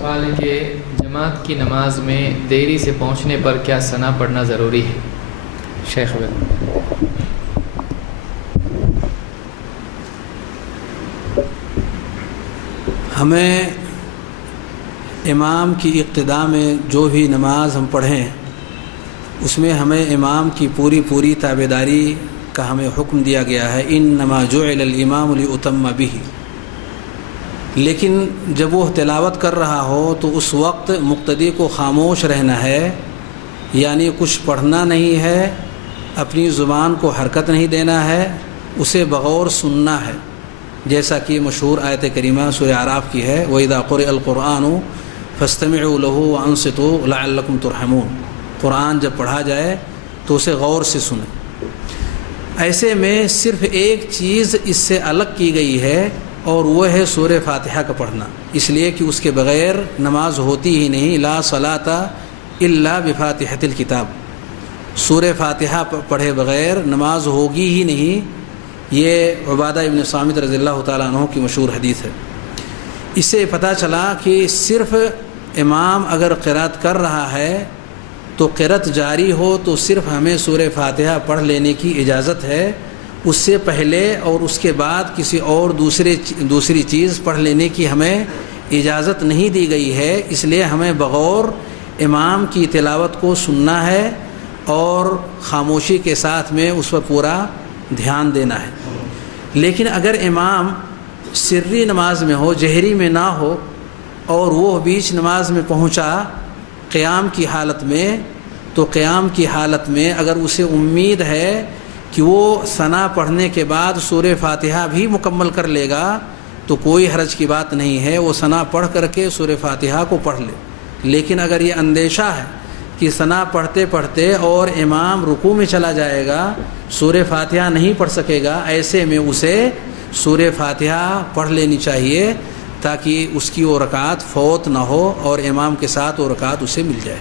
سوال ہے کہ جماعت کی نماز میں دیری سے پہنچنے پر کیا ثنا پڑھنا ضروری ہے؟ شیخ ہمیں امام کی اقتداء میں جو بھی نماز ہم پڑھیں اس میں ہمیں امام کی پوری تابعداری کا ہمیں حکم دیا گیا ہے، انما جعل الامام لیؤتم بہ۔ لیکن جب وہ تلاوت کر رہا ہو تو اس وقت مقتدی کو خاموش رہنا ہے، یعنی کچھ پڑھنا نہیں ہے، اپنی زبان کو حرکت نہیں دینا ہے، اسے بغور سننا ہے، جیسا کہ مشہور آیت کریمہ سورہ اعراف کی ہے، وَإِذَا قُرِئَ الْقُرْآنُ فَاسْتَمِعُوا لَهُ وَأَنصِتُوا لَعَلَّكُمْ تُرْحَمُونَ۔ قرآن جب پڑھا جائے تو اسے غور سے سنیں۔ ایسے میں صرف ایک چیز اس سے الگ کی گئی ہے اور وہ ہے سورہ فاتحہ کا پڑھنا، اس لیے کہ اس کے بغیر نماز ہوتی ہی نہیں، لا صلاۃ الا بفاتحۃ الکتاب، سورہ فاتحہ پڑھے بغیر نماز ہوگی ہی نہیں۔ یہ عبادہ ابن صامت رضی اللہ تعالیٰ عنہ کی مشہور حدیث ہے۔ اس سے پتہ چلا کہ صرف امام اگر قرات کر رہا ہے تو قرات جاری ہو تو صرف ہمیں سورہ فاتحہ پڑھ لینے کی اجازت ہے، اس سے پہلے اور اس کے بعد کسی اور دوسری چیز پڑھ لینے کی ہمیں اجازت نہیں دی گئی ہے۔ اس لیے ہمیں بغور امام کی تلاوت کو سننا ہے اور خاموشی کے ساتھ میں اس پر پورا دھیان دینا ہے۔ لیکن اگر امام سری نماز میں ہو، جہری میں نہ ہو، اور وہ بیچ نماز میں پہنچا قیام کی حالت میں، تو قیام کی حالت میں اگر اسے امید ہے کہ وہ ثنا پڑھنے کے بعد سورہ فاتحہ بھی مکمل کر لے گا تو کوئی حرج کی بات نہیں ہے، وہ ثنا پڑھ کر کے سورہ فاتحہ کو پڑھ لے۔ لیکن اگر یہ اندیشہ ہے کہ ثنا پڑھتے پڑھتے اور امام رکوع میں چلا جائے گا، سورہ فاتحہ نہیں پڑھ سکے گا، ایسے میں اسے سورہ فاتحہ پڑھ لینی چاہیے تاکہ اس کی وہ رکعت فوت نہ ہو اور امام کے ساتھ وہ رکعت اسے مل جائے۔